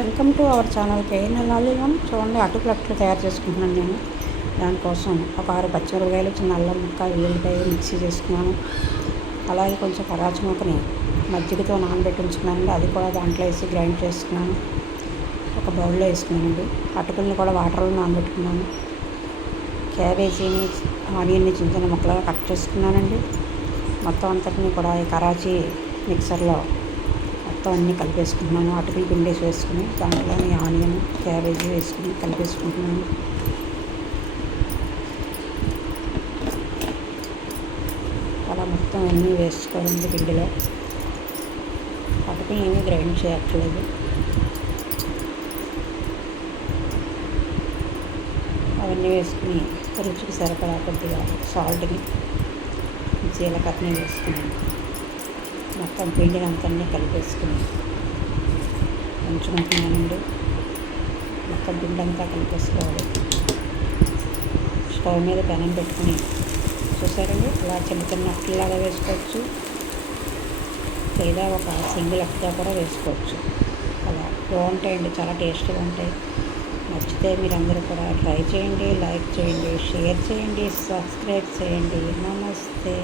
Welcome to our channel K లాలీగం చూడండి అటుకులు తయారు చేసుకుంటున్నాను నేను. దానికోసం ఒక ఆరు పచ్చిమిరపకాయలు చిన్న అల్లం ముక్క ఎల్లుల్లిపాయ మిక్సీ చేసుకున్నాను. అలాగే కొంచెం కరాచి ముక్కని మజ్జిగతో నానబెట్టి ఉంచుకున్నానండి. అది కూడా దాంట్లో వేసి గ్రైండ్ చేసుకున్నాను. ఒక బౌల్లో వేసుకున్నానండి. అటుకుల్ని కూడా వాటర్లో నానబెట్టుకున్నాను. క్యాబేజీని ఆనియన్ని చిన్న చిన్న ముక్కలుగా కట్ చేసుకున్నానండి. మొత్తం అంతటిని కూడా ఈ కరాచీ మిక్సర్లో మొత్తం అన్నీ కలిపేసుకుంటున్నాను. అటుకులు పిండేసి వేసుకుని దాంట్లోని ఆనియన్ క్యాబేజీ వేసుకుని కలిపేసుకుంటున్నాను. అలా మొత్తం అన్నీ వేసుకోవాలండి పిండిలో. అటుకులు ఏమీ గ్రైండ్ చేయట్లేదు అవన్నీ వేసుకుని రుచికి సరిపడా కొద్దిగా సాల్ట్ని జీలకర్రని వేసుకున్నాను. మొత్తం పిండిని అంతన్నీ కలిపేసుకుని ఉంచుకుంటున్నానండి మొత్తం పిండి అంతా కలిపేసుకోవాలి. స్టవ్ మీద పెనం పెట్టుకుని చూసారండి? అలా చిన్న చిన్న అక్కలాగా వేసుకోవచ్చు. లేదా ఒక సింగిల్ అక్కగా కూడా వేసుకోవచ్చు. అలా బాగుంటాయండి చాలా టేస్టీగా ఉంటాయి. నచ్చితే మీరందరూ కూడా ట్రై చేయండి లైక్ చేయండి షేర్ చేయండి సబ్స్క్రైబ్ చేయండి. నమస్తే.